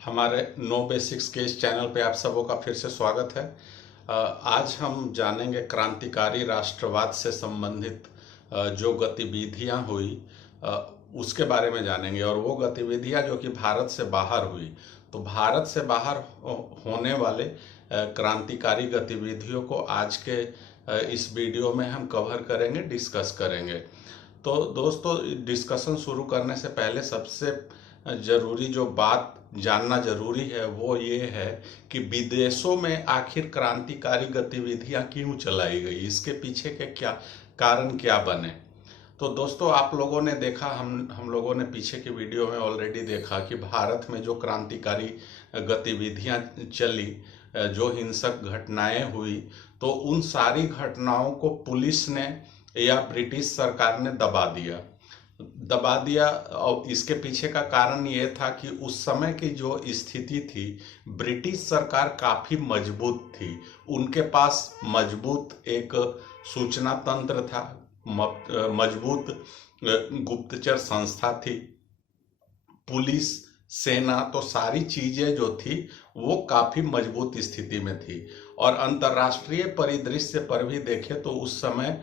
हमारे know basics के इस चैनल पे आप सबों का फिर से स्वागत है। आज हम जानेंगे क्रांतिकारी राष्ट्रवाद से संबंधित जो गतिविधियां हुई अ, उसके बारे में जानेंगे, और वो गतिविधियां जो कि भारत से बाहर हुई। तो भारत से बाहर होने वाले क्रांतिकारी गतिविधियों को आज के इस वीडियो में हम कवर करेंगे, डिस्कस करेंगे। तो दोस्तों, डिस्कशन शुरू करने से पहले सबसे जरूरी जो बात जानना जरूरी है वो ये है कि विदेशों में आखिर क्रांतिकारी गतिविधियां क्यों चलाई गई, इसके पीछे के क्या कारण क्या बने। तो दोस्तों, आप लोगों ने देखा, हम लोगों ने पीछे की वीडियो में ऑलरेडी देखा कि भारत में जो क्रांतिकारी गतिविधियां चली, जो हिंसक घटनाएं हुई, तो उन सारी घटनाओं को पुलिस ने या ब्रिटिश सरकार ने दबा दिया। और इसके पीछे का कारण ये था कि उस समय की जो स्थिति थी, ब्रिटिश सरकार काफी मजबूत थी। उनके पास मजबूत एक सूचना तंत्र था, मजबूत गुप्तचर संस्था थी, पुलिस, सेना, तो सारी चीजें जो थी वो काफी मजबूत स्थिति में थी। और अंतर्राष्ट्रीय परिदृश्य पर भी देखें तो उस समय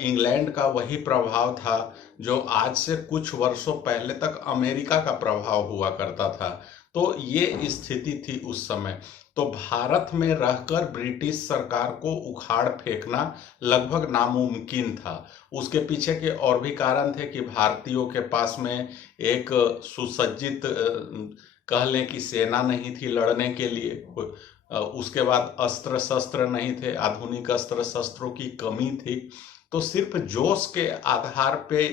इंग्लैंड का वही प्रभाव था जो आज से कुछ वर्षों पहले तक अमेरिका का प्रभाव हुआ करता था। तो ये स्थिति थी उस समय। तो भारत में रहकर ब्रिटिश सरकार को उखाड़ फेंकना लगभग नामुमकिन था। उसके पीछे के और भी कारण थे कि भारतीयों के पास में एक सुसज्जित कह लें कि सेना नहीं थी लड़ने के लिए। उसके बाद अस्त्र शस्त्र नहीं थे, आधुनिक अस्त्र शस्त्रों की कमी थी। तो सिर्फ जोश के आधार पे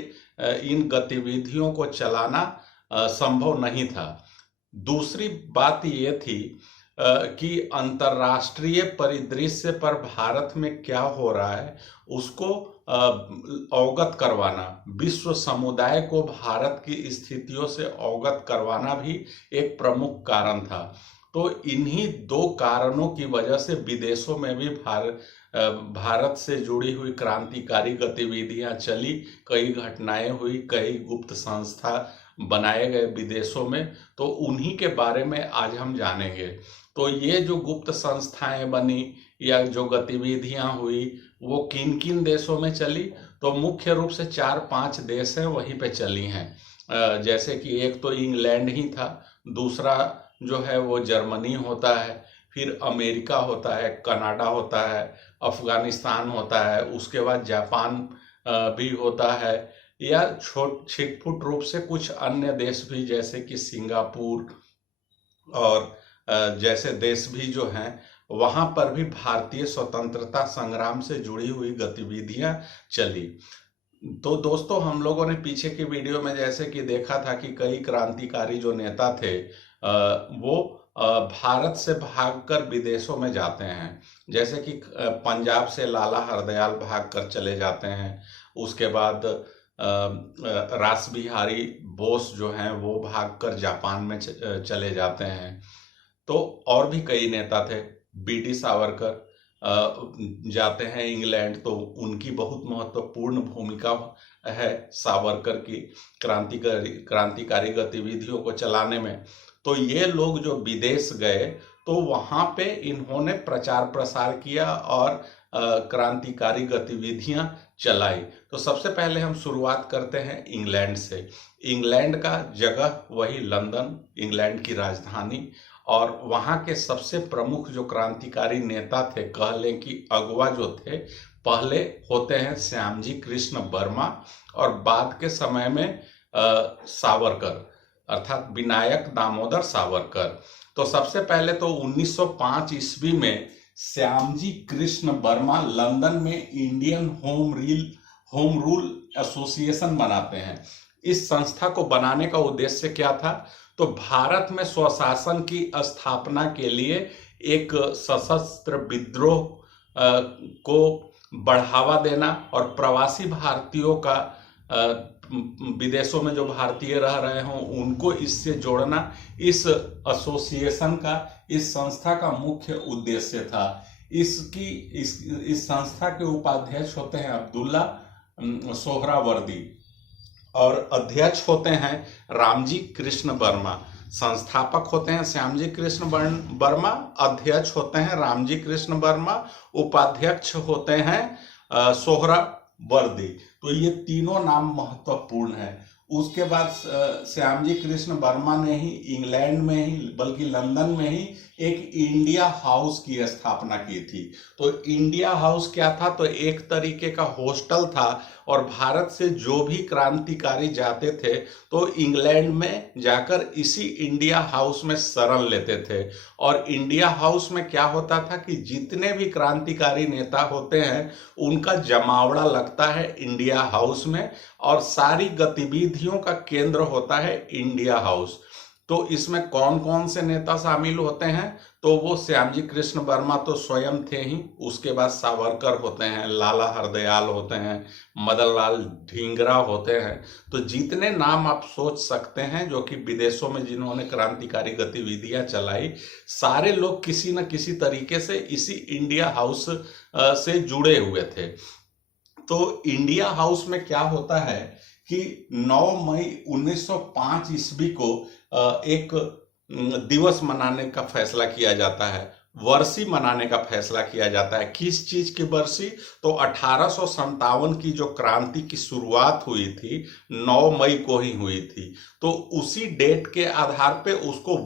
इन गतिविधियों को चलाना संभव नहीं था। दूसरी बात ये थी कि अंतर्राष्ट्रीय परिदृश्य पर भारत में क्या हो रहा है उसको अवगत करवाना, विश्व समुदाय को भारत की स्थितियों से अवगत करवाना भी एक प्रमुख कारण था। तो इन्हीं दो कारणों की वजह से विदेशों में भी भारत से जुड़ी हुई क्रांतिकारी गतिविधियां चली, कई घटनाएं हुई, कई गुप्त संस्था बनाए गए विदेशों में। तो उन्हीं के बारे में आज हम जानेंगे। तो ये जो गुप्त संस्थाएं बनी या जो गतिविधियां हुई वो किन किन देशों में चली, तो मुख्य रूप से 4-5 देश हैं वहीं पे चली हैं। जैसे कि एक तो इंग्लैंड ही था, दूसरा जो है वो जर्मनी होता है, फिर अमेरिका होता है, कनाडा होता है, अफगानिस्तान होता है, उसके बाद जापान भी होता है, या छिटपुट रूप से कुछ अन्य देश भी जैसे कि सिंगापुर और जैसे देश भी जो हैं, वहां पर भी भारतीय स्वतंत्रता संग्राम से जुड़ी हुई गतिविधियां चली। तो दोस्तों, हम लोगों ने पीछे की वीडियो में जैसे कि देखा था कि कई क्रांतिकारी जो नेता थे वो भारत से भागकर विदेशों में जाते हैं। जैसे कि पंजाब से लाला हरदयाल भागकर चले जाते हैं। उसके बाद रास बिहारी बोस जो हैं वो भागकर जापान में चले जाते हैं। तो और भी कई नेता थे, बीडी सावरकर जाते हैं इंग्लैंड, तो उनकी बहुत महत्वपूर्ण भूमिका है सावरकर की क्रांतिकारी गतिविधियों को चलाने में। तो ये लोग जो विदेश गए तो वहां पे इन्होंने प्रचार प्रसार किया और क्रांतिकारी गतिविधियां चलाई। तो सबसे पहले हम शुरुआत करते हैं इंग्लैंड से। इंग्लैंड का जगह वही लंदन, इंग्लैंड की राजधानी, और वहां के सबसे प्रमुख जो क्रांतिकारी नेता थे, कह लें कि अगुवा जो थे, पहले होते हैं श्यामजी कृष्ण वर्मा और बाद के समय में सावरकर अर्थात विनायक दामोदर सावरकर। तो सबसे पहले तो 1905 ईस्वी में श्यामजी कृष्ण वर्मा लंदन में इंडियन होम रूल एसोसिएशन बनाते हैं। इस संस्था को बनाने का उद्देश्य क्या था, तो भारत में स्वशासन की स्थापना के लिए एक सशस्त्र विद्रोह को बढ़ावा देना और प्रवासी भारतीयों का विदेशों में जो भारतीय रह रहे हों उनको इससे जोड़ना, इस एसोसिएशन का, इस संस्था का मुख्य उद्देश्य था। इस संस्था के उपाध्यक्ष होते हैं अब्दुल्ला सोहरावर्दी और अध्यक्ष होते हैं रामजी कृष्ण वर्मा। संस्थापक होते हैं श्यामजी कृष्ण वर्मा, अध्यक्ष होते हैं रामजी कृष्ण वर्मा, उपाध्यक्ष होते हैं सोहरावर्दी। तो ये तीनों नाम महत्वपूर्ण है। उसके बाद श्यामजी कृष्ण वर्मा ने ही इंग्लैंड में ही बल्कि लंदन में ही एक इंडिया हाउस की स्थापना की थी। तो इंडिया हाउस क्या था? तो एक तरीके का हॉस्टल था और भारत से जो भी क्रांतिकारी जाते थे तो इंग्लैंड में जाकर इसी इंडिया हाउस में शरण लेते थे। और इंडिया हाउस में क्या होता था कि जितने भी क्रांतिकारी नेता होते हैं उनका जमावड़ा लगता है इंडिया हाउस में और सारी गतिविधियों का केंद्र होता है इंडिया हाउस। तो इसमें कौन कौन से नेता शामिल होते हैं? तो वो श्यामजी कृष्ण वर्मा तो स्वयं थे ही, उसके बाद सावरकर होते हैं, लाला हरदयाल होते हैं, मदन लाल ढींगरा होते हैं। तो जितने नाम आप सोच सकते हैं जो कि विदेशों में जिन्होंने क्रांतिकारी गतिविधियां चलाई, सारे लोग किसी न किसी तरीके से इसी इंडिया हाउस से जुड़े हुए थे। तो इंडिया हाउस में क्या होता है कि 9 मई 1905 ईस्वी को एक दिवस मनाने का फैसला किया जाता है, वर्षी मनाने का फैसला किया जाता है। किस चीज की वर्षी? तो 1857 की जो क्रांति की शुरुआत हुई थी 9 मई को ही हुई थी। तो उसी डेट के आधार पे उसको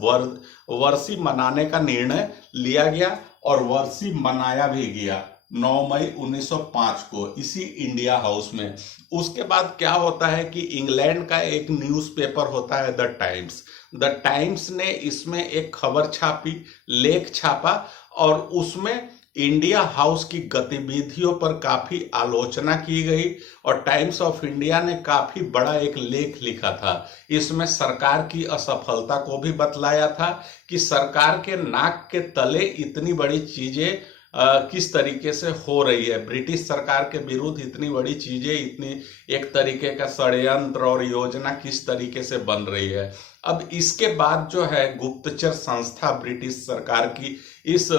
वर्षी मनाने का निर्णय लिया गया और वर्षी मनाया भी गया 9 मई 1905 को इसी इंडिया हाउस में। उसके बाद क्या होता है कि इंग्लैंड का एक न्यूज़पेपर होता है द टाइम्स। द टाइम्स ने इसमें एक खबर छापी, लेख छापा और उसमें इंडिया हाउस की गतिविधियों पर काफी आलोचना की गई और टाइम्स ऑफ इंडिया ने काफी बड़ा एक लेख लिखा था। इसमें सरकार की असफलता को भी बतलाया था कि सरकार के नाक के तले इतनी बड़ी चीजें किस तरीके से हो रही है, ब्रिटिश सरकार के विरुद्ध इतनी बड़ी चीजें, इतनी एक तरीके का षड्यंत्र और योजना किस तरीके से बन रही है। अब इसके बाद जो है गुप्तचर संस्था ब्रिटिश सरकार की इस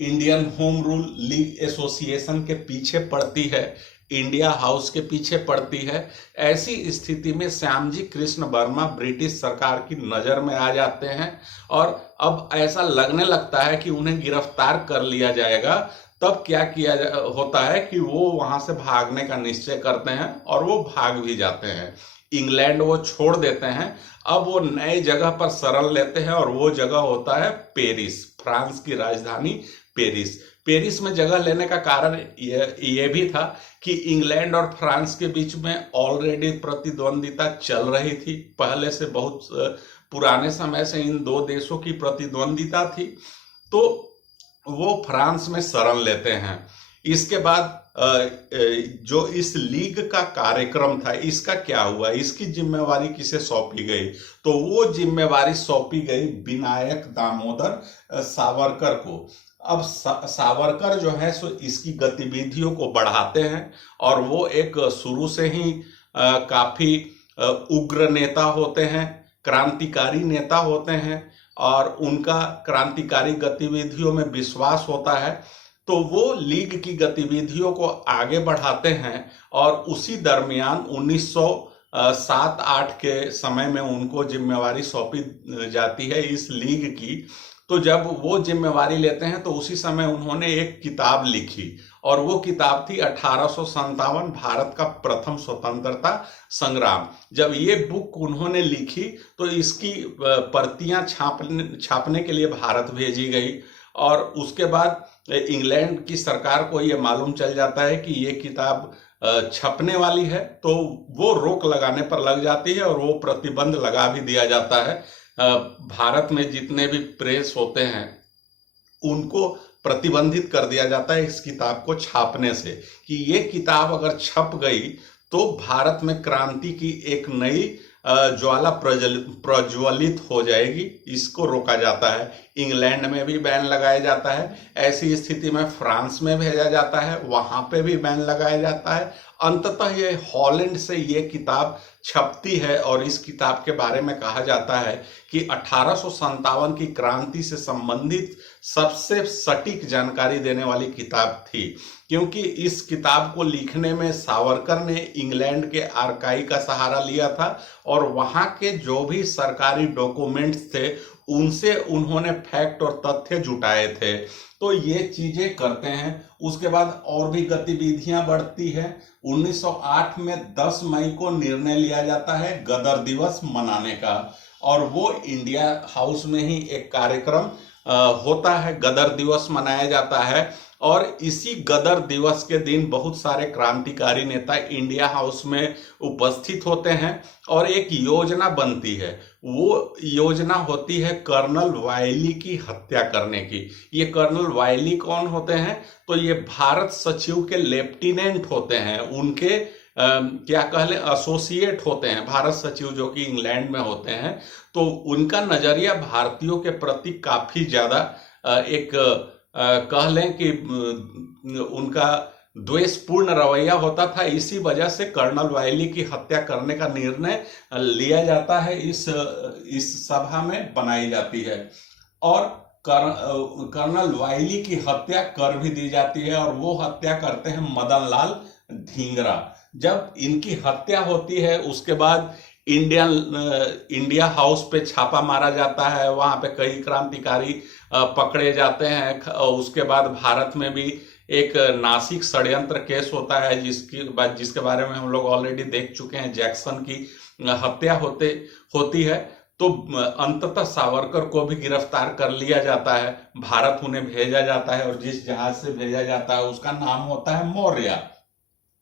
Indian home rule league association के पीछे पड़ती है, इंडिया हाउस के पीछे पड़ती है। ऐसी स्थिति में श्यामजी कृष्ण वर्मा ब्रिटिश सरकार की नजर में आ जाते हैं और अब ऐसा लगने लगता है कि उन्हें गिरफ्तार कर लिया जाएगा। तब क्या किया होता है कि वो वहां से भागने का निश्चय करते हैं और वो भाग भी जाते हैं, इंग्लैंड वो छोड़ देते हैं। अब वो नए जगह पर शरण लेते हैं और वो जगह होता है पेरिस, फ्रांस की राजधानी पेरिस। पेरिस में जगह लेने का कारण ये भी था कि इंग्लैंड और फ्रांस के बीच में ऑलरेडी प्रतिद्वंदिता चल रही थी, पहले से बहुत पुराने समय से इन दो देशों की प्रतिद्वंदिता थी। तो वो फ्रांस में शरण लेते हैं। इसके बाद जो इस लीग का कार्यक्रम था इसका क्या हुआ, इसकी जिम्मेवारी किसे सौंपी गई? तो वो जिम्मेवारी सौंपी गई विनायक दामोदर सावरकर को। अब सावरकर जो है सो इसकी गतिविधियों को बढ़ाते हैं और वो एक शुरू से ही काफी उग्र नेता होते हैं, क्रांतिकारी नेता होते हैं और उनका क्रांतिकारी गतिविधियों में विश्वास होता है। तो वो लीग की गतिविधियों को आगे बढ़ाते हैं और उसी दरमियान 1907-8 के समय में उनको जिम्मेवारी सौंपी जाती है इस लीग की। तो जब वो जिम्मेवारी लेते हैं तो उसी समय उन्होंने एक किताब लिखी और वो किताब थी 1857 भारत का प्रथम स्वतंत्रता संग्राम। जब ये बुक उन्होंने लिखी तो इसकी प्रतियां छापने के लिए भारत भेजी गई और उसके बाद इंग्लैंड की सरकार को ये मालूम चल जाता है कि ये किताब छपने वाली है, तो वो रोक लगाने पर लग जाती है और वो प्रतिबंध लगा भी दिया जाता है। भारत में जितने भी प्रेस होते हैं उनको प्रतिबंधित कर दिया जाता है इस किताब को छापने से, कि ये किताब अगर छप गई तो भारत में क्रांति की एक नई ज्वाला प्रज्वलित हो जाएगी, इसको रोका जाता है। इंग्लैंड में भी बैन लगाया जाता है, ऐसी स्थिति में फ्रांस में भेजा जाता है, वहां पे भी बैन लगाया जाता है। अंततः ये हॉलैंड से ये किताब छपती है और इस किताब के बारे में कहा जाता है कि 1857 की क्रांति से संबंधित सबसे सटीक जानकारी देने वाली किताब थी, क्योंकि इस किताब को लिखने में सावरकर ने इंग्लैंड के आर्काई का सहारा लिया था और वहां के जो भी सरकारी डॉक्यूमेंट्स थे उनसे उन्होंने फैक्ट और तथ्य जुटाए थे। तो ये चीजें करते हैं। उसके बाद और भी गतिविधियां बढ़ती है। 1908 में 10 मई को निर्णय लिया जाता है गदर दिवस मनाने का, और वो इंडिया हाउस में ही एक कार्यक्रम होता है, गदर दिवस मनाया जाता है। और इसी गदर दिवस के दिन बहुत सारे क्रांतिकारी नेता इंडिया हाउस में उपस्थित होते हैं और एक योजना बनती है। वो योजना होती है कर्नल वायली की हत्या करने की। ये कर्नल वायली कौन होते हैं? तो ये भारत सचिव के लेफ्टिनेंट होते हैं, उनके क्या कहले एसोसिएट होते हैं, भारत सचिव जो कि इंग्लैंड में होते हैं। तो उनका नजरिया भारतीयों के प्रति काफी ज्यादा एक कह लें कि उनका द्वेषपूर्ण रवैया होता था। इसी वजह से कर्नल वायली की हत्या करने का निर्णय लिया जाता है, इस सभा में बनाई जाती है और कर्नल वायली की हत्या कर भी दी जाती है और वो हत्या करते हैं मदन लाल धिंगरा। जब इनकी हत्या होती है उसके बाद इंडिया हाउस पे छापा मारा जाता है, वहां पे कई क्रांतिकारी पकड़े जाते हैं। उसके बाद भारत में भी एक नासिक षड्यंत्र केस होता है जिसके बारे में हम लोग ऑलरेडी देख चुके हैं। जैक्सन की हत्या होती है। तो अंततः सावरकर को भी गिरफ्तार कर लिया जाता है, भारत उन्हें भेजा जाता है और जिस जहाज से भेजा जाता है उसका नाम होता है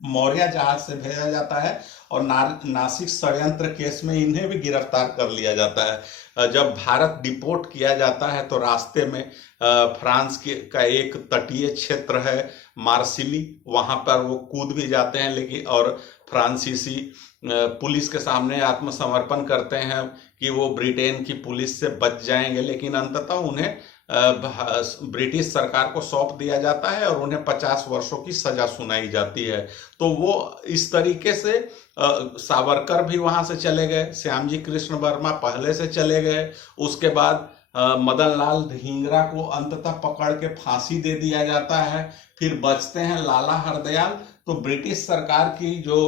मौर्य जहाज से भेजा जाता है और नासिक षड्यंत्र केस में इन्हें भी गिरफ्तार कर लिया जाता है। जब भारत डिपोर्ट किया जाता है तो रास्ते में फ्रांस का एक तटीय क्षेत्र है मार्सिली, वहां पर वो कूद भी जाते हैं, लेकिन और फ्रांसीसी पुलिस के सामने आत्मसमर्पण करते हैं कि वो ब्रिटेन की पुलिस से बच जाएंगे, लेकिन अंततः उन्हें ब्रिटिश सरकार को सौंप दिया जाता है और उन्हें 50 वर्षों की सजा सुनाई जाती है। तो वो इस तरीके से सावरकर भी वहां से चले गए, श्यामजी कृष्ण वर्मा पहले से चले गए। उसके बाद मदन लाल धिंगरा को अंततः पकड़ के फांसी दे दिया जाता है। फिर बचते हैं लाला हरदयाल। तो ब्रिटिश सरकार की जो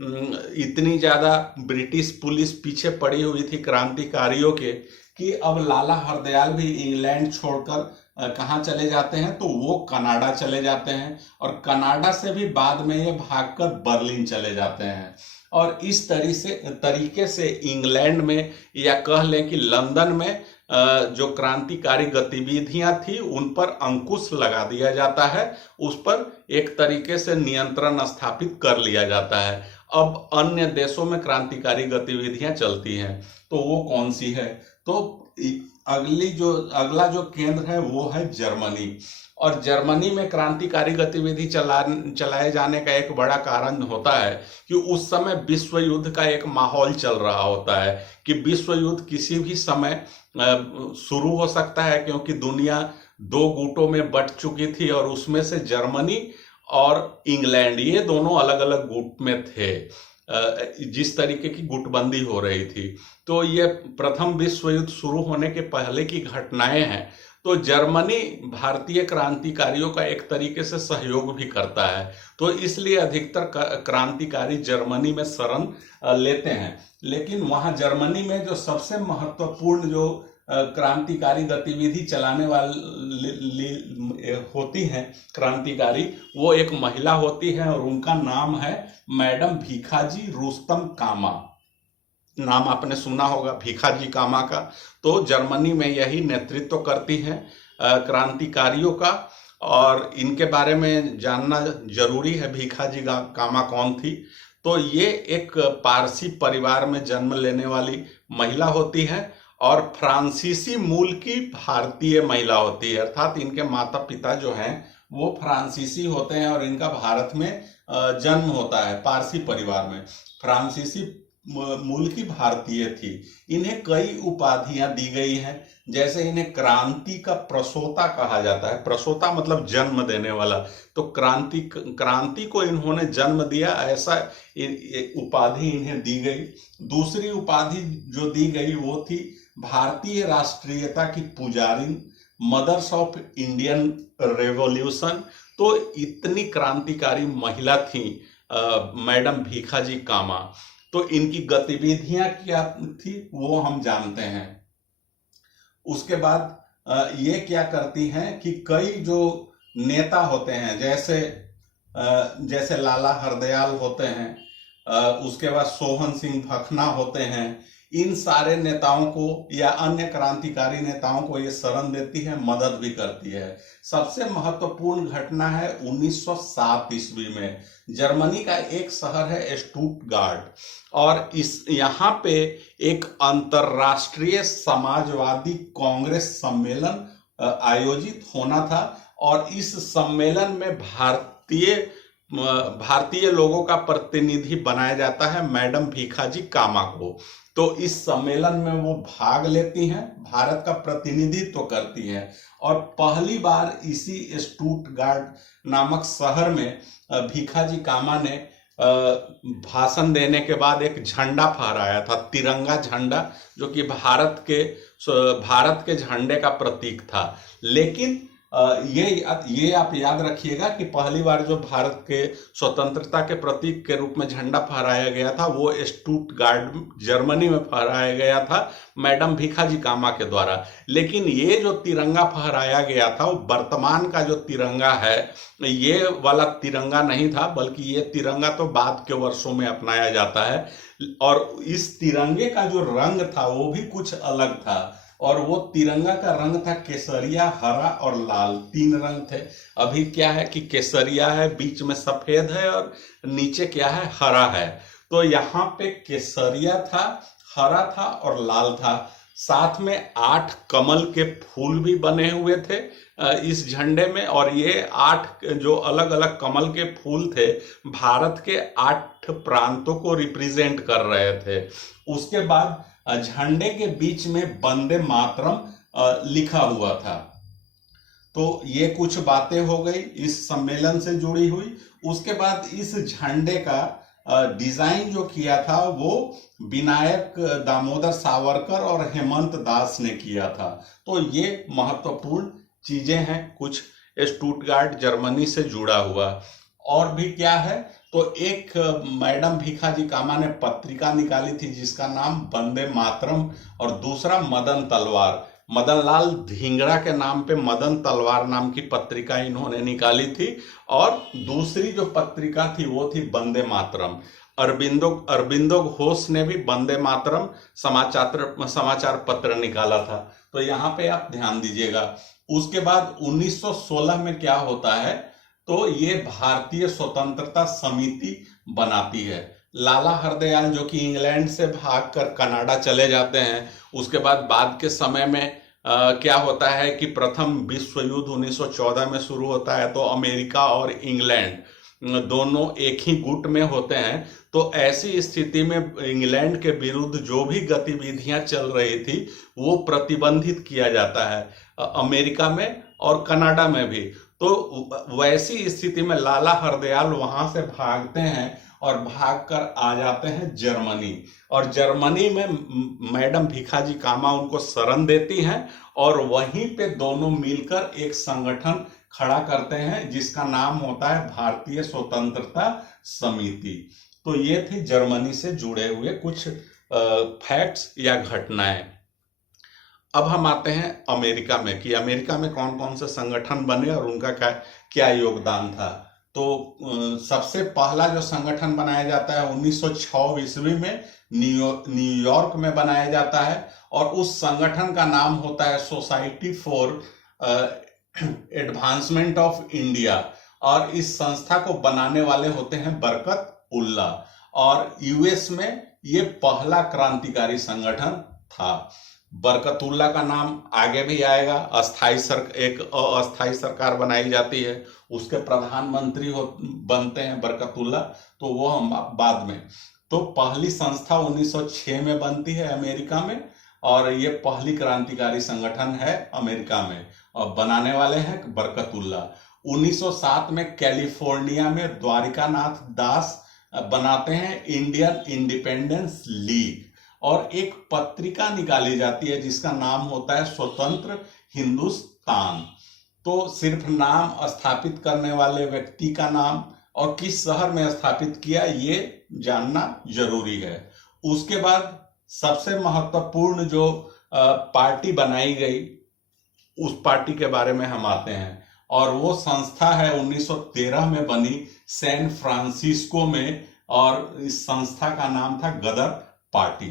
इतनी ज्यादा ब्रिटिश पुलिस पीछे पड़ी हुई थी क्रांतिकारियों के कि अब लाला हरदयाल भी इंग्लैंड छोड़कर कहाँ चले जाते हैं, तो वो कनाडा चले जाते हैं और कनाडा से भी बाद में ये भागकर बर्लिन चले जाते हैं। और इस तरीके से इंग्लैंड में या कह लें कि लंदन में जो क्रांतिकारी गतिविधियां थी उन पर अंकुश लगा दिया जाता है, उस पर एक तरीके से नियंत्रण स्थापित कर लिया जाता है। अब अन्य देशों में क्रांतिकारी गतिविधियां चलती हैं, तो वो कौन सी है? तो अगला जो केंद्र है वो है जर्मनी। और जर्मनी में क्रांतिकारी गतिविधि चलाए जाने का एक बड़ा कारण होता है कि उस समय विश्व युद्ध का एक माहौल चल रहा होता है कि विश्व युद्ध किसी भी समय शुरू हो सकता है, क्योंकि दुनिया 2 गुटों में बट चुकी थी और उसमें से जर्मनी और इंग्लैंड ये दोनों अलग अलग गुट में थे। जिस तरीके की गुटबंदी हो रही थी, तो ये प्रथम विश्व युद्ध शुरू होने के पहले की घटनाएं हैं। तो जर्मनी भारतीय क्रांतिकारियों का एक तरीके से सहयोग भी करता है, तो इसलिए अधिकतर क्रांतिकारी जर्मनी में शरण लेते हैं। लेकिन वहां जर्मनी में जो सबसे महत्वपूर्ण जो क्रांतिकारी गतिविधि चलाने वाली होती हैं क्रांतिकारी, वो एक महिला होती है और उनका नाम है मैडम भीखाजी रुस्तम कामा। नाम आपने सुना होगा भीखाजी कामा का। तो जर्मनी में यही नेतृत्व करती हैं क्रांतिकारियों का, और इनके बारे में जानना जरूरी है। भीखाजी कामा कौन थी? तो ये एक पारसी परिवार में जन्म लेने वाली महिला होती है और फ्रांसीसी मूल की भारतीय महिला होती है, अर्थात इनके माता पिता जो हैं वो फ्रांसीसी होते हैं और इनका भारत में जन्म होता है पारसी परिवार में। फ्रांसीसी मूल की भारतीय थी। इन्हें कई उपाधियां दी गई हैं, जैसे इन्हें क्रांति का प्रसोता कहा जाता है। प्रसोता मतलब जन्म देने वाला। तो क्रांति को इन्होंने जन्म दिया, ऐसा उपाधि इन्हें दी गई। दूसरी उपाधि जो दी गई वो थी भारतीय राष्ट्रीयता की पुजारी। Mothers of Indian revolution. तो इतनी क्रांतिकारी महिला थी मैडम भीखाजी कामा। तो इनकी गतिविधियां क्या थी वो हम जानते हैं। उसके बाद ये क्या करती हैं कि कई जो नेता होते हैं, जैसे लाला हरदयाल होते हैं, उसके बाद सोहन सिंह भखना होते हैं, इन सारे नेताओं को या अन्य क्रांतिकारी नेताओं को ये शरण देती है, मदद भी करती है। सबसे महत्वपूर्ण घटना है 1907 ईस्वी में जर्मनी का एक शहर है स्टुटगार्ट, और यहाँ पे एक अंतरराष्ट्रीय समाजवादी कांग्रेस सम्मेलन आयोजित होना था, और इस सम्मेलन में भारतीय लोगों का प्रतिनिधि बनाया जाता है मैडम भीखाजी कामा को। तो इस सम्मेलन में वो भाग लेती हैं, भारत का प्रतिनिधित्व करती हैं, और पहली बार इसी स्टुटगार्ट नामक शहर में भीखाजी कामा ने भाषण देने के बाद एक झंडा फहराया था, तिरंगा झंडा, जो कि भारत के झंडे का प्रतीक था। लेकिन ये आप याद रखिएगा कि पहली बार जो भारत के स्वतंत्रता के प्रतीक के रूप में झंडा फहराया गया था वो स्टुटगार्ट जर्मनी में फहराया गया था मैडम भीखाजी कामा के द्वारा। लेकिन ये जो तिरंगा फहराया गया था वो वर्तमान का जो तिरंगा है ये वाला तिरंगा नहीं था, बल्कि ये तिरंगा तो बाद के वर्षों में अपनाया जाता है। और इस तिरंगे का जो रंग था वो भी कुछ अलग था, और वो तिरंगा का रंग था केसरिया, हरा और लाल, 3 रंग थे। अभी क्या है कि केसरिया है, बीच में सफेद है और नीचे क्या है, हरा है। तो यहाँ पे केसरिया था, हरा था और लाल था। साथ में 8 कमल के फूल भी बने हुए थे इस झंडे में, और ये 8 जो अलग अलग कमल के फूल थे भारत के 8 प्रांतों को रिप्रेजेंट कर रहे थे। उसके बाद झंडे के बीच में वंदे मातरम लिखा हुआ था। तो ये कुछ बातें हो गई इस सम्मेलन से जुड़ी हुई। उसके बाद इस झंडे का डिजाइन जो किया था वो विनायक दामोदर सावरकर और हेमंत दास ने किया था। तो ये महत्वपूर्ण चीजें हैं कुछ स्टुटगार्ट जर्मनी से जुड़ा हुआ। और भी क्या है, तो एक मैडम भीखाजी कामा ने पत्रिका निकाली थी जिसका नाम वंदे मातरम, और दूसरा मदन लाल धिंगड़ा के नाम पे मदन तलवार नाम की पत्रिका इन्होंने निकाली थी, और दूसरी जो पत्रिका थी वो थी वंदे मातरम। अरबिंदो घोष ने भी वंदे मातरम समाचार पत्र निकाला था। तो यहाँ पे आप ध्यान दीजिएगा। उसके बाद 1916 में क्या होता है, तो ये भारतीय स्वतंत्रता समिति बनाती है। लाला हरदयाल जो कि इंग्लैंड से भागकर कनाडा चले जाते हैं, उसके बाद के समय में क्या होता है कि प्रथम विश्व युद्ध 1914 में शुरू होता है, तो अमेरिका और इंग्लैंड दोनों एक ही गुट में होते हैं। तो ऐसी स्थिति में इंग्लैंड के विरुद्ध जो भी गतिविधियां चल रही थी वो प्रतिबंधित किया जाता है अमेरिका में और कनाडा में भी। तो वैसी स्थिति में लाला हरदयाल वहां से भागते हैं और भागकर आ जाते हैं जर्मनी, और जर्मनी में मैडम भीखाजी कामा उनको शरण देती हैं, और वहीं पे दोनों मिलकर एक संगठन खड़ा करते हैं जिसका नाम होता है भारतीय स्वतंत्रता समिति। तो ये थी जर्मनी से जुड़े हुए कुछ फैक्ट्स या घटनाएं। अब हम आते हैं अमेरिका में कि अमेरिका में कौन कौन से संगठन बने और उनका क्या योगदान था। तो सबसे पहला जो संगठन बनाया जाता है 1906 ईस्वी में न्यूयॉर्क में बनाया जाता है, और उस संगठन का नाम होता है society for advancement of India, और इस संस्था को बनाने वाले होते हैं बरकत उल्ला, और यूएस में ये पहला क्रांतिकारी संगठन था। बरकतुल्ला का नाम आगे भी आएगा। एक अस्थाई सरकार बनाई जाती है, उसके प्रधानमंत्री बनते हैं बरकतुल्ला, तो वो हम बाद में। तो पहली संस्था 1906 में बनती है अमेरिका में, और ये पहली क्रांतिकारी संगठन है अमेरिका में, और बनाने वाले हैं बरकतुल्ला। 1907 में कैलिफोर्निया में द्वारिकानाथ दास बनाते हैं इंडियन इंडिपेंडेंस लीग, और एक पत्रिका निकाली जाती है जिसका नाम होता है स्वतंत्र हिंदुस्तान। स्थान, तो सिर्फ नाम, स्थापित करने वाले व्यक्ति का नाम और किस शहर में स्थापित किया ये जानना जरूरी है। उसके बाद सबसे महत्वपूर्ण जो पार्टी बनाई गई उस पार्टी के बारे में हम आते हैं, और वो संस्था है 1913 में बनी सैन फ्रांसिस्को में, और इस संस्था का नाम था गदर पार्टी।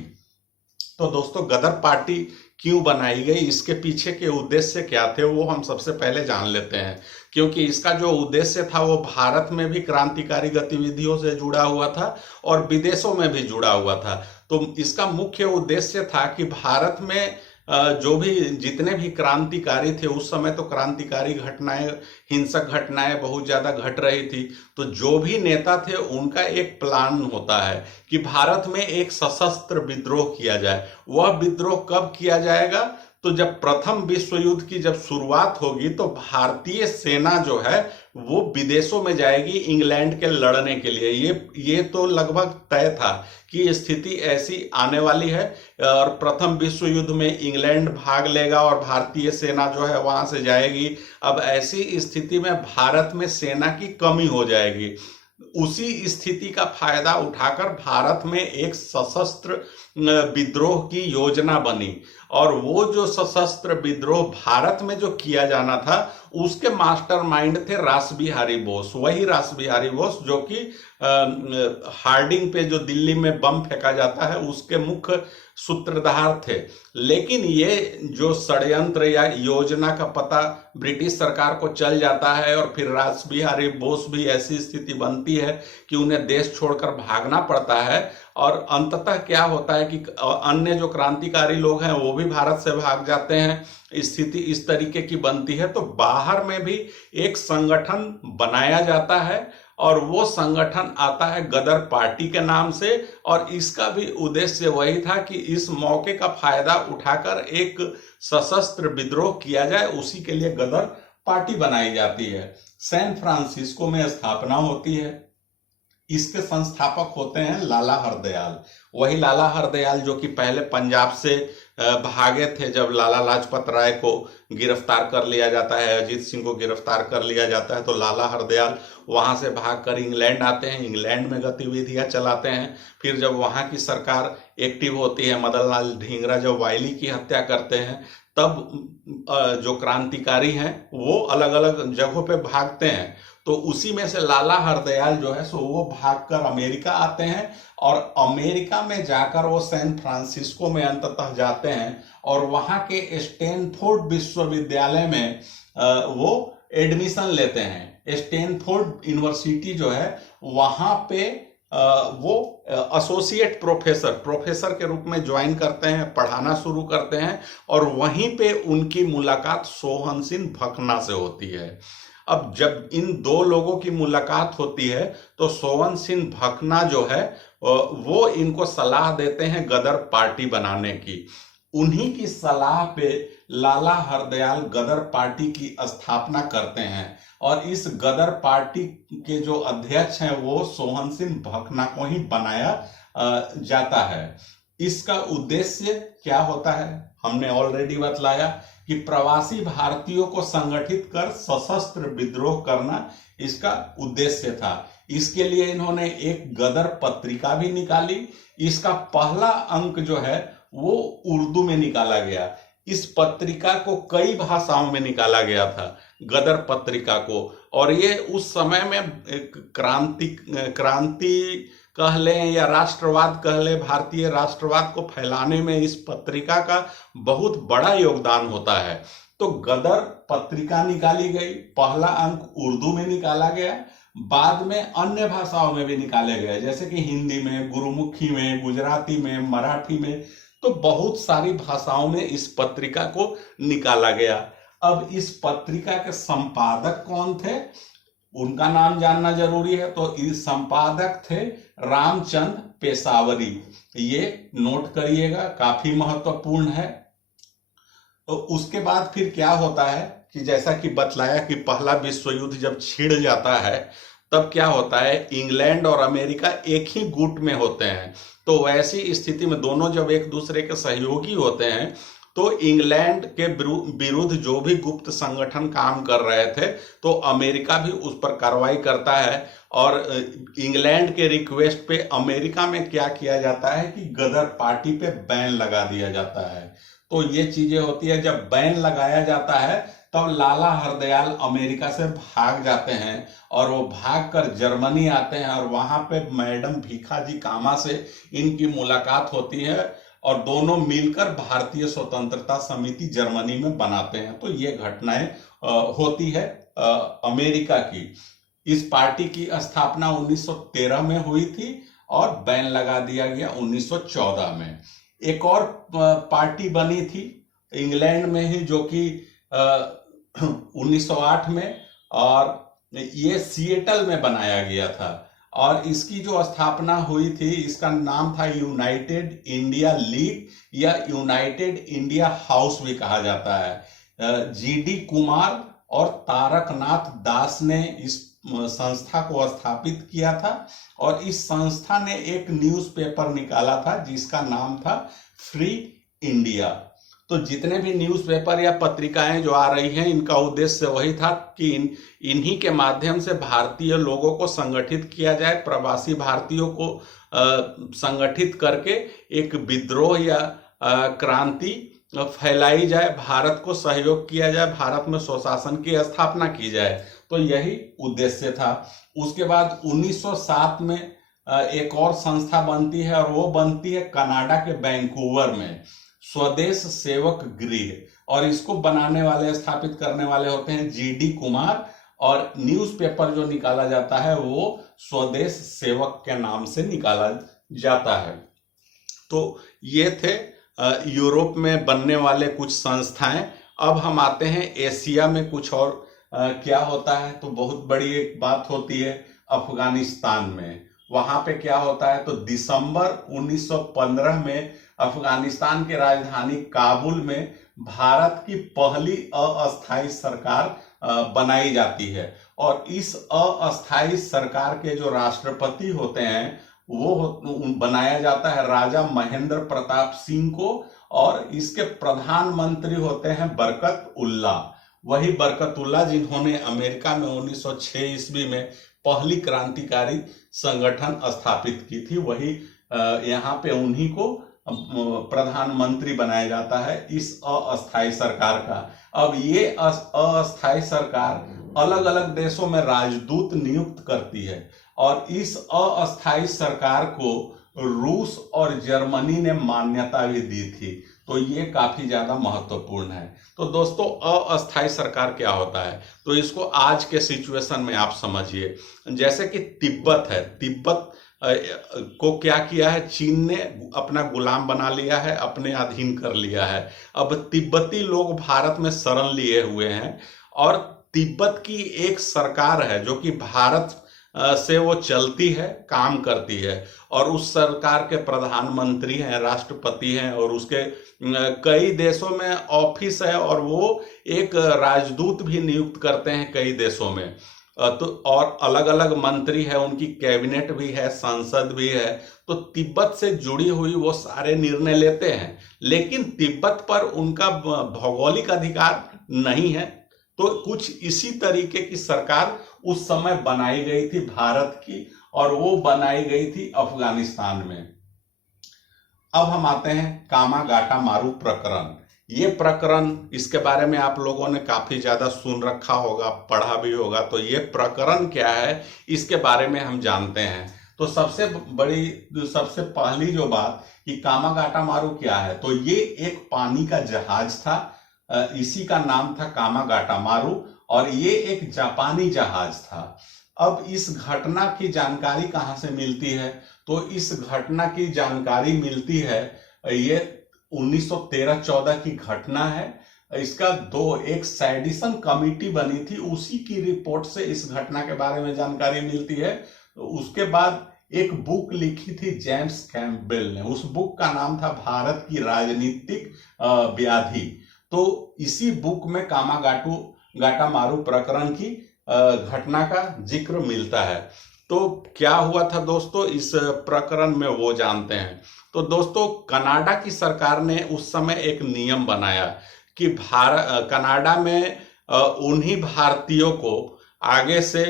तो दोस्तों, गदर पार्टी क्यों बनाई गई, इसके पीछे के उद्देश्य क्या थे, वो हम सबसे पहले जान लेते हैं। क्योंकि इसका जो उद्देश्य था वो भारत में भी क्रांतिकारी गतिविधियों से जुड़ा हुआ था और विदेशों में भी जुड़ा हुआ था। तो इसका मुख्य उद्देश्य था कि भारत में जो भी जितने भी क्रांतिकारी थे, उस समय तो क्रांतिकारी घटनाएं, हिंसक घटनाएं बहुत ज्यादा घट रही थी, तो जो भी नेता थे उनका एक प्लान होता है कि भारत में एक सशस्त्र विद्रोह किया जाए। वह विद्रोह कब किया जाएगा, तो जब प्रथम विश्व युद्ध की जब शुरुआत होगी तो भारतीय सेना जो है वो विदेशों में जाएगी इंग्लैंड के लड़ने के लिए। ये तो लगभग तय था कि स्थिति ऐसी आने वाली है, और प्रथम विश्व युद्ध में इंग्लैंड भाग लेगा और भारतीय सेना जो है वहां से जाएगी। अब ऐसी स्थिति में भारत में सेना की कमी हो जाएगी। उसी स्थिति का फायदा उठाकर भारत में एक सशस्त्र विद्रोह की योजना बनी, और वो जो सशस्त्र विद्रोह भारत में जो किया जाना था उसके मास्टरमाइंड थे रासबिहारी बोस। वही रासबिहारी बोस जो कि हार्डिंग पे जो दिल्ली में बम फेंका जाता है उसके मुख्य सूत्रधार थे। लेकिन ये जो षड्यंत्र या योजना का पता ब्रिटिश सरकार को चल जाता है, और फिर रासबिहारी बोस भी ऐसी स्थिति बनती है कि उन्हें देश छोड़कर भागना पड़ता है, और अंततः क्या होता है कि अन्य जो क्रांतिकारी लोग हैं वो भी भारत से भाग जाते हैं। स्थिति इस तरीके की बनती है। तो बाहर में भी एक संगठन बनाया जाता है, और वो संगठन आता है गदर पार्टी के नाम से, और इसका भी उद्देश्य वही था कि इस मौके का फायदा उठाकर एक सशस्त्र विद्रोह किया जाए। उसी के लिए गदर पार्टी बनाई जाती है। सैन फ्रांसिस्को में स्थापना होती है। इसके संस्थापक होते हैं लाला हरदयाल। वही लाला हरदयाल जो कि पहले पंजाब से भागे थे जब लाला लाजपत राय को गिरफ्तार कर लिया जाता है, अजीत सिंह को गिरफ्तार कर लिया जाता है, तो लाला हरदयाल वहां से भागकर इंग्लैंड आते हैं, इंग्लैंड में गतिविधियां चलाते हैं। फिर जब वहां की सरकार एक्टिव होती है, मदन लाल ढींगरा जब वायली की हत्या करते हैं, तब जो क्रांतिकारी हैं वो अलग अलग जगहों पे भागते हैं। तो उसी में से लाला हरदयाल जो है सो वो भागकर अमेरिका आते हैं, और अमेरिका में जाकर वो सैन फ्रांसिस्को में अंततः जाते हैं, और वहां के स्टैनफोर्ड विश्वविद्यालय में वो एडमिशन लेते हैं। स्टैनफोर्ड यूनिवर्सिटी जो है वहां पे वो एसोसिएट प्रोफेसर के रूप में ज्वाइन करते हैं, पढ़ाना शुरू करते हैं, और वहीं पे उनकी मुलाकात सोहन सिंह भकना से होती है। अब जब इन दो लोगों की मुलाकात होती है तो सोहन सिंह भकना जो है वो इनको सलाह देते हैं गदर पार्टी बनाने की। उन्हीं की सलाह पे लाला हरदयाल गदर पार्टी की स्थापना करते हैं, और इस गदर पार्टी के जो अध्यक्ष हैं वो सोहन सिंह भकना को ही बनाया जाता है। इसका उद्देश्य क्या होता है हमने ऑलरेडी बतलाया कि प्रवासी भारतीयों को संगठित कर सशस्त्र विद्रोह करना इसका उद्देश्य था। इसके लिए इन्होंने एक गदर पत्रिका भी निकाली। इसका पहला अंक जो है वो उर्दू में निकाला गया। इस पत्रिका को कई भाषाओं में निकाला गया था, गदर पत्रिका को, और ये उस समय में क्रांति कह लें या राष्ट्रवाद कह लें, भारतीय राष्ट्रवाद को फैलाने में इस पत्रिका का बहुत बड़ा योगदान होता है। तो गदर पत्रिका निकाली गई, पहला अंक उर्दू में निकाला गया, बाद में अन्य भाषाओं में भी निकाले गए, जैसे कि हिंदी में, गुरुमुखी में, गुजराती में, मराठी में, तो बहुत सारी भाषाओं में इस पत्रिका को निकाला गया। अब इस पत्रिका के संपादक कौन थे उनका नाम जानना जरूरी है। तो इस संपादक थे रामचंद्र पेशावरी। ये नोट करिएगा, काफी महत्वपूर्ण है। तो उसके बाद फिर क्या होता है कि जैसा कि बतलाया कि पहला विश्व युद्ध जब छिड़ जाता है तब क्या होता है, इंग्लैंड और अमेरिका एक ही गुट में होते हैं। तो वैसी स्थिति में दोनों जब एक दूसरे के सहयोगी होते हैं तो इंग्लैंड के विरुद्ध जो भी गुप्त संगठन काम कर रहे थे तो अमेरिका भी उस पर कार्रवाई करता है। और इंग्लैंड के रिक्वेस्ट पे अमेरिका में क्या किया जाता है कि गदर पार्टी पे बैन लगा दिया जाता है। तो ये चीजें होती है, जब बैन लगाया जाता है तब लाला हरदयाल अमेरिका से भाग जाते हैं और वो भागकर जर्मनी आते हैं और वहां पे मैडम भीखाजी कामा से इनकी मुलाकात होती है और दोनों मिलकर भारतीय स्वतंत्रता समिति जर्मनी में बनाते हैं। तो ये घटनाएं होती है अमेरिका की। इस पार्टी की स्थापना 1913 में हुई थी और बैन लगा दिया गया 1914 में। एक और पार्टी बनी थी इंग्लैंड में ही जो कि 1908 में, और ये सिएटल में बनाया गया था और इसकी जो स्थापना हुई थी इसका नाम था यूनाइटेड इंडिया लीग या यूनाइटेड इंडिया हाउस भी कहा जाता है। जीडी कुमार और तारकनाथ दास ने इस संस्था को स्थापित किया था और इस संस्था ने एक न्यूज़पेपर निकाला था जिसका नाम था फ्री इंडिया। तो जितने भी न्यूज़पेपर या पत्रिकाएं जो आ रही हैं इनका उद्देश्य वही था कि इन्हीं के माध्यम से भारतीय लोगों को संगठित किया जाए, प्रवासी भारतीयों को संगठित करके एक विद्रोह या क्रांति फैलाई जाए, भारत को सहयोग किया जाए, भारत में स्वशासन की स्थापना की जाए। तो यही उद्देश्य था। उसके बाद 1907 में एक और संस्था बनती है और वो बनती है कनाडा के वैंकूवर में, स्वदेश सेवक गृह, और इसको बनाने वाले स्थापित करने वाले होते हैं जीडी कुमार और न्यूज़पेपर जो निकाला जाता है वो स्वदेश सेवक के नाम से निकाला जाता है। तो ये थे यूरोप में बनने वाले कुछ संस्थाएं। अब हम आते हैं एशिया में कुछ और क्या होता है। तो बहुत बड़ी एक बात होती है अफगानिस्तान में। वहां पे क्या होता है तो दिसंबर 1915 में अफगानिस्तान की राजधानी काबुल में भारत की पहली अस्थायी सरकार बनाई जाती है और इस अस्थायी सरकार के जो राष्ट्रपति होते हैं वो बनाया जाता है राजा महेंद्र प्रताप सिंह को और इसके प्रधानमंत्री होते हैं बरकत उल्ला। वही बरकत उल्ला जिन्होंने अमेरिका में 1906 ईस्वी में पहली क्रांतिकारी संगठन स्थापित की थी, वही यहाँ पे उन्हीं को प्रधानमंत्री बनाया जाता है इस अस्थायी सरकार का। अब ये अस्थायी सरकार अलग अलग देशों में राजदूत नियुक्त करती है और इस अस्थायी सरकार को रूस और जर्मनी ने मान्यता भी दी थी। तो ये काफी ज्यादा महत्वपूर्ण है। तो दोस्तों अस्थायी सरकार क्या होता है तो इसको आज के सिचुएशन में आप समझिए। जैसे कि तिब्बत है, तिब्बत को क्या किया है चीन ने अपना गुलाम बना लिया है, अपने अधीन कर लिया है। अब तिब्बती लोग भारत में शरण लिए हुए हैं और तिब्बत की एक सरकार है जो कि भारत से वो चलती है, काम करती है और उस सरकार के प्रधानमंत्री हैं, राष्ट्रपति हैं और उसके कई देशों में ऑफिस है और वो एक राजदूत भी नियुक्त करते हैं कई देशों में। तो और अलग अलग मंत्री है, उनकी कैबिनेट भी है, संसद भी है। तो तिब्बत से जुड़ी हुई वो सारे निर्णय लेते हैं, लेकिन तिब्बत पर उनका भौगोलिक अधिकार नहीं है। तो कुछ इसी तरीके की सरकार उस समय बनाई गई थी भारत की और वो बनाई गई थी अफगानिस्तान में। अब हम आते हैं कामागाटा मारू प्रकरण। ये प्रकरण, इसके बारे में आप लोगों ने काफी ज्यादा सुन रखा होगा, पढ़ा भी होगा। तो ये प्रकरण क्या है इसके बारे में हम जानते हैं। तो सबसे पहली जो बात कि कामागाटा मारू क्या है, तो ये एक पानी का जहाज था, इसी का नाम था कामागाटा मारू और ये एक जापानी जहाज था। अब इस घटना की जानकारी कहाँ से मिलती है तो इस घटना की जानकारी मिलती है, ये 1913-14 की घटना है। इसका एक सेडिसन कमेटी बनी थी, उसी की रिपोर्ट से इस घटना के बारे में जानकारी मिलती है। उसके बाद एक बुक लिखी थी जेम्स कैम्पबेल ने, उस बुक का नाम था भारत की राजनीतिक व्याधि। तो इसी बुक में कामागाटा मारू प्रकरण की घटना का जिक्र मिलता है। तो क्या हुआ था दोस्तों इस प्रकरण में वो जानते हैं। तो दोस्तों, कनाडा की सरकार ने उस समय एक नियम बनाया कि कनाडा में उन्हीं भारतीयों को आगे से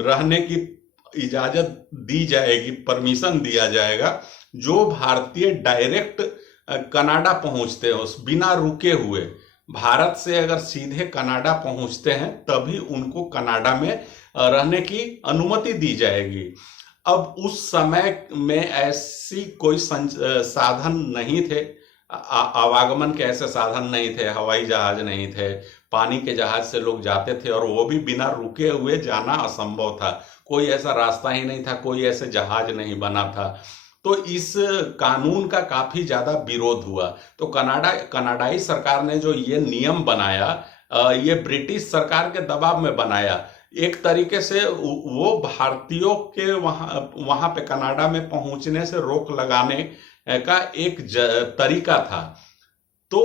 रहने की इजाजत दी जाएगी, परमिशन दिया जाएगा, जो भारतीय डायरेक्ट कनाडा पहुंचते हैं, उस बिना रुके हुए भारत से अगर सीधे कनाडा पहुंचते हैं तभी उनको कनाडा में रहने की अनुमति दी जाएगी। अब उस समय में ऐसी कोई साधन नहीं थे, आवागमन के ऐसे साधन नहीं थे, हवाई जहाज नहीं थे, पानी के जहाज से लोग जाते थे और वो भी बिना रुके हुए जाना असंभव था। कोई ऐसा रास्ता ही नहीं था, कोई ऐसे जहाज नहीं बना था। तो इस कानून का काफी ज्यादा विरोध हुआ। तो कनाडाई सरकार ने जो ये नियम बनाया, ये ब्रिटिश सरकार के दबाव में बनाया। एक तरीके से वो भारतीयों के वहां पे कनाडा में पहुंचने से रोक लगाने का एक तरीका था। तो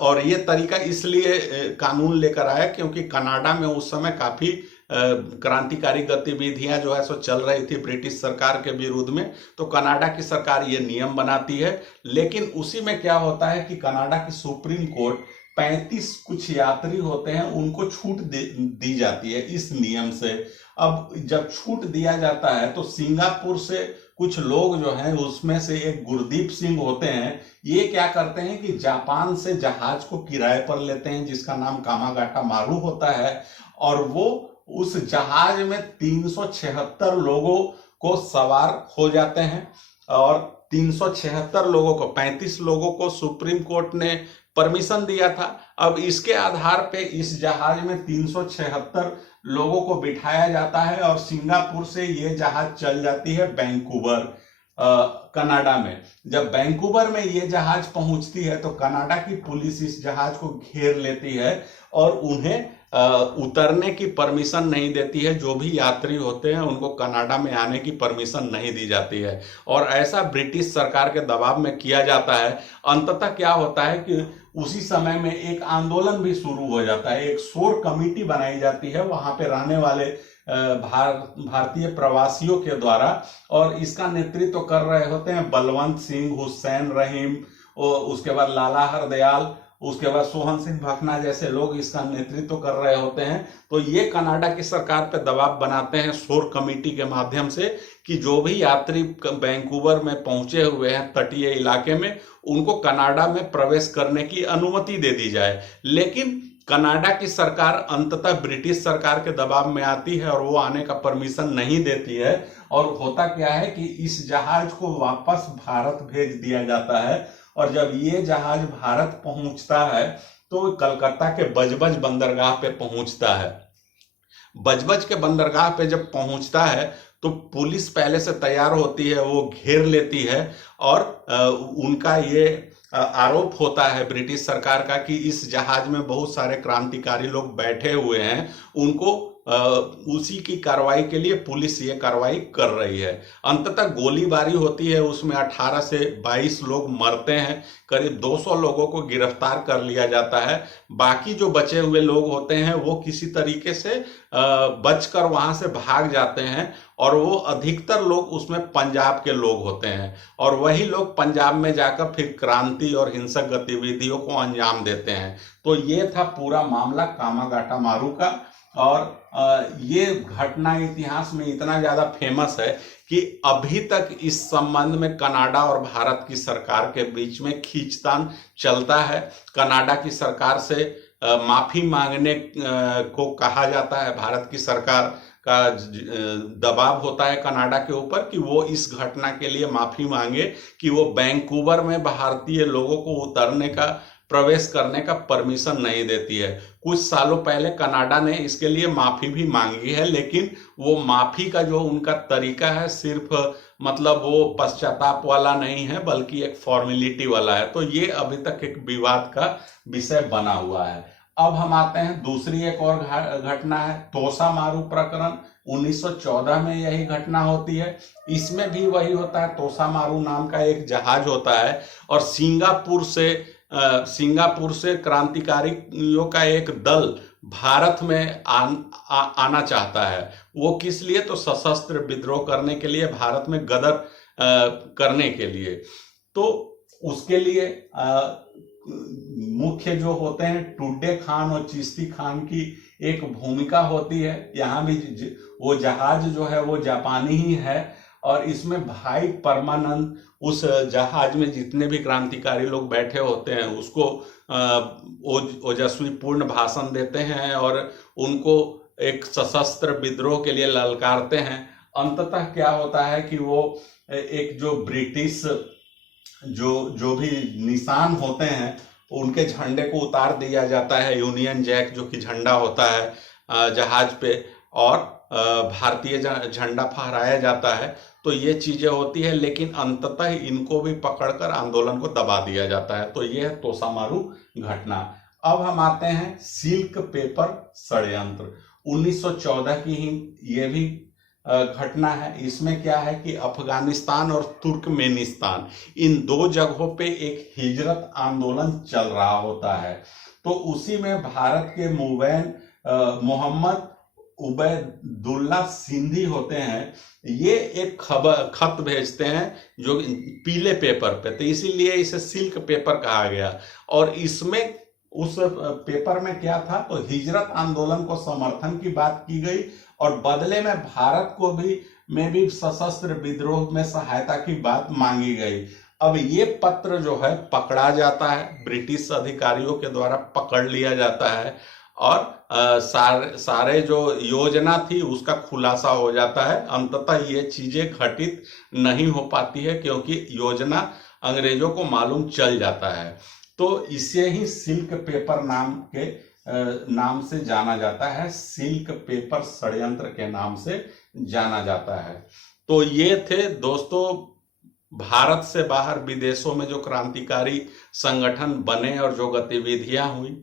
और ये तरीका इसलिए कानून लेकर आया क्योंकि कनाडा में उस समय काफी क्रांतिकारी गतिविधियां जो है सो चल रही थी ब्रिटिश सरकार के विरुद्ध में। तो कनाडा की सरकार ये नियम बनाती है, लेकिन उसी में क्या होता है कि कनाडा की सुप्रीम कोर्ट 35 कुछ यात्री होते हैं उनको छूट दी जाती है इस नियम से। अब जब छूट दिया जाता है तो सिंगापुर से कुछ लोग जो हैं, उसमें से एक गुरदीप सिंह होते हैं, ये क्या करते हैं कि जापान से जहाज को किराए पर लेते हैं जिसका नाम कामागाटा मारू होता है, और वो उस जहाज में 376 लोगों को सवार हो जाते हैं। और 376 लोगों को, 35 लोगों को सुप्रीम कोर्ट ने परमिशन दिया था। अब इसके आधार पे इस जहाज में 376 लोगों को बिठाया जाता है और सिंगापुर से ये जहाज चल जाती है वैंकूवर, कनाडा में। जब वैंकूवर में ये जहाज पहुंचती है तो कनाडा की पुलिस इस जहाज को घेर लेती है और उन्हें उतरने की परमिशन नहीं देती है। जो भी यात्री होते हैं उनको कनाडा में आने की परमिशन नहीं दी जाती है, और ऐसा ब्रिटिश सरकार के दबाव में किया जाता है। अंततः क्या होता है कि उसी समय में एक आंदोलन भी शुरू हो जाता है, एक शोर कमेटी बनाई जाती है वहां पे रहने वाले भारतीय प्रवासियों के द्वारा, और इसका नेतृत्व कर रहे होते हैं बलवंत सिंह, हुसैन रहीम, और उसके बाद लाला हरदयाल, उसके बाद सोहन सिंह भकना जैसे लोग इसका नेतृत्व कर रहे होते हैं। तो ये कनाडा की सरकार पे दबाव बनाते हैं शोर कमेटी के माध्यम से कि जो भी यात्री वैंकूवर में पहुंचे हुए हैं तटीय इलाके में, उनको कनाडा में प्रवेश करने की अनुमति दे दी जाए। लेकिन कनाडा की सरकार अंततः ब्रिटिश सरकार के दबाव में आती है और वो आने का परमिशन नहीं देती है। और होता क्या है कि इस जहाज को वापस भारत भेज दिया जाता है, और जब ये जहाज भारत पहुंचता है तो कलकत्ता के बजबज बंदरगाह पे पहुंचता है। बजबज के बंदरगाह पे जब पहुंचता है तो पुलिस पहले से तैयार होती है, वो घेर लेती है, और उनका ये आरोप होता है ब्रिटिश सरकार का कि इस जहाज में बहुत सारे क्रांतिकारी लोग बैठे हुए हैं, उनको उसी की कार्रवाई के लिए पुलिस ये कार्रवाई कर रही है। अंततः गोलीबारी होती है, उसमें 18 से 22 लोग मरते हैं, करीब 200 लोगों को गिरफ्तार कर लिया जाता है। बाकी जो बचे हुए लोग होते हैं वो किसी तरीके से बचकर वहां से भाग जाते हैं, और वो अधिकतर लोग उसमें पंजाब के लोग होते हैं, और वही लोग पंजाब में जाकर फिर क्रांति और हिंसक गतिविधियों को अंजाम देते हैं। तो ये था पूरा मामला कामागाटा मारू का, और ये घटना इतिहास में इतना ज्यादा फेमस है कि अभी तक इस संबंध में कनाडा और भारत की सरकार के बीच में खींचतान चलता है। कनाडा की सरकार से माफी मांगने को कहा जाता है, भारत की सरकार का दबाव होता है कनाडा के ऊपर कि वो इस घटना के लिए माफी मांगे कि वो वैंकूवर में भारतीय लोगों को उतरने का, प्रवेश करने का परमिशन नहीं देती है। कुछ सालों पहले कनाडा ने इसके लिए माफी भी मांगी है, लेकिन वो माफी का जो उनका तरीका है सिर्फ मतलब वो पश्चाताप वाला नहीं है, बल्कि एक फॉर्मेलिटी वाला है। तो ये अभी तक एक विवाद का विषय बना हुआ है। अब हम आते हैं दूसरी एक और घटना है, तोसा मारू प्रकरण। 1914 में यही घटना होती है। इसमें भी वही होता है, तोसा मारू नाम का एक जहाज होता है, और सिंगापुर से क्रांतिकारियों का एक दल भारत में आना चाहता है। वो किस लिए? तो सशस्त्र विद्रोह करने के लिए भारत में गदर करने के लिए। तो उसके लिए मुख्य जो होते हैं टुड्डे खान और चिश्ती खान की एक भूमिका होती है। यहाँ भी वो जहाज जो है वो जापानी ही है और इसमें भाई परमानंद उस जहाज में जितने भी क्रांतिकारी लोग बैठे होते हैं उसको ओजस्वी पूर्ण भाषण देते हैं और उनको एक सशस्त्र विद्रोह के लिए ललकारते हैं। अंततः क्या होता है कि वो एक जो ब्रिटिश जो भी निशान होते हैं उनके झंडे को उतार दिया जाता है, यूनियन जैक जो कि झंडा होता है जहाज पे, और भारतीय झंडा फहराया जाता है। तो ये चीजें होती है, लेकिन अंततः इनको भी पकड़कर आंदोलन को दबा दिया जाता है। तो ये है तोसामारू घटना। अब हम आते हैं सिल्क पेपर षड्यंत्र। 1914 की ही ये भी घटना है। इसमें क्या है कि अफगानिस्तान और तुर्कमेनिस्तान इन दो जगहों पे एक हिजरत आंदोलन चल रहा होता है। तो उसी में भारत के मोहम्मद उबैदुल्ला सिंधी होते हैं, ये एक खत भेजते हैं जो पीले पेपर पे, तो इसीलिए इसे सिल्क पेपर कहा गया। और इसमें उस पेपर में क्या था, तो हिजरत आंदोलन को समर्थन की बात की गई और बदले में भारत को भी सशस्त्र विद्रोह में सहायता की बात मांगी गई। अब ये पत्र जो है पकड़ा जाता है, ब्रिटिश अधिकारियों के द्वारा पकड़ लिया जाता है और सारे जो योजना थी उसका खुलासा हो जाता है। अंततः ये चीजें घटित नहीं हो पाती है क्योंकि योजना अंग्रेजों को मालूम चल जाता है। तो इसे ही सिल्क पेपर नाम से जाना जाता है, सिल्क पेपर षड्यंत्र के नाम से जाना जाता है। तो ये थे दोस्तों भारत से बाहर विदेशों में जो क्रांतिकारी संगठन बने और जो गतिविधियां हुई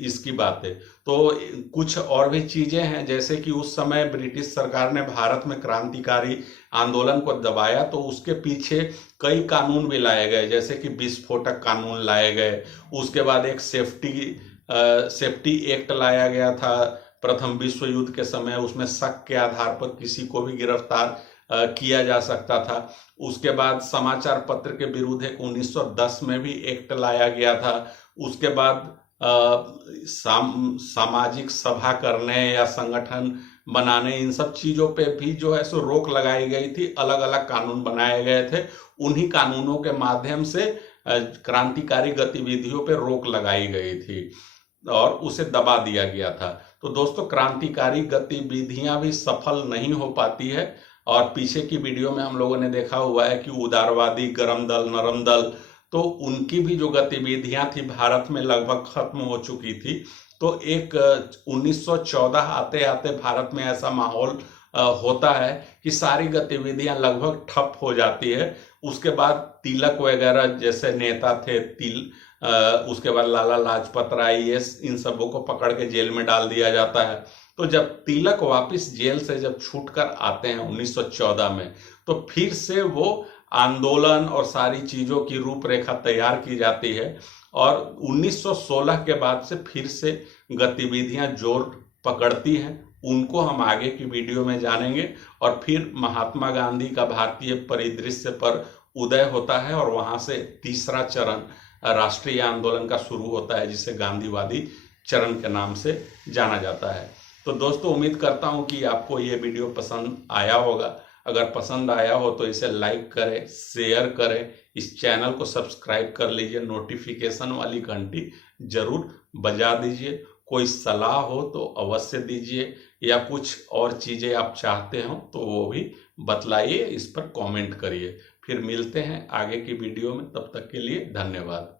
इसकी बातें। तो कुछ और भी चीजें हैं, जैसे कि उस समय ब्रिटिश सरकार ने भारत में क्रांतिकारी आंदोलन को दबाया तो उसके पीछे कई कानून भी लाए गए, जैसे कि विस्फोटक कानून लाए गए। उसके बाद एक सेफ्टी एक्ट लाया गया था प्रथम विश्व युद्ध के समय, उसमें शक के आधार पर किसी को भी गिरफ्तार किया जा सकता था। उसके बाद समाचार पत्र के विरुद्ध एक 1910 में भी एक्ट लाया गया था। उसके बाद सामाजिक सभा करने या संगठन बनाने, इन सब चीजों पे भी जो है सो रोक लगाई गई थी। अलग अलग कानून बनाए गए थे, उन्हीं कानूनों के माध्यम से क्रांतिकारी गतिविधियों पे रोक लगाई गई थी और उसे दबा दिया गया था। तो दोस्तों क्रांतिकारी गतिविधियां भी सफल नहीं हो पाती है और पीछे की वीडियो में हम लोगों ने देखा हुआ है कि उदारवादी गरम दल, नरम दल, तो उनकी भी जो गतिविधियां थी भारत में लगभग खत्म हो चुकी थी। तो एक 1914 आते आते भारत में ऐसा माहौल होता है कि सारी गतिविधियां लगभग ठप हो जाती है। उसके बाद तिलक वगैरह जैसे नेता थे, उसके बाद लाला लाजपत राय, ये इन सबों को पकड़ के जेल में डाल दिया जाता है। तो जब तिलक वापस जेल से जब छूटकर आते हैं 1914 में, तो फिर से वो आंदोलन और सारी चीजों की रूपरेखा तैयार की जाती है और 1916 के बाद से फिर से गतिविधियां जोर पकड़ती हैं। उनको हम आगे की वीडियो में जानेंगे और फिर महात्मा गांधी का भारतीय परिदृश्य पर उदय होता है और वहां से तीसरा चरण राष्ट्रीय आंदोलन का शुरू होता है, जिसे गांधीवादी चरण के नाम से जाना जाता है। तो दोस्तों उम्मीद करता हूं कि आपको ये वीडियो पसंद आया होगा। अगर पसंद आया हो तो इसे लाइक करें, शेयर करें, इस चैनल को सब्सक्राइब कर लीजिए, नोटिफिकेशन वाली घंटी जरूर बजा दीजिए। कोई सलाह हो तो अवश्य दीजिए या कुछ और चीजें आप चाहते हो तो वो भी बतलाइए, इस पर कमेंट करिए। फिर मिलते हैं आगे की वीडियो में, तब तक के लिए धन्यवाद।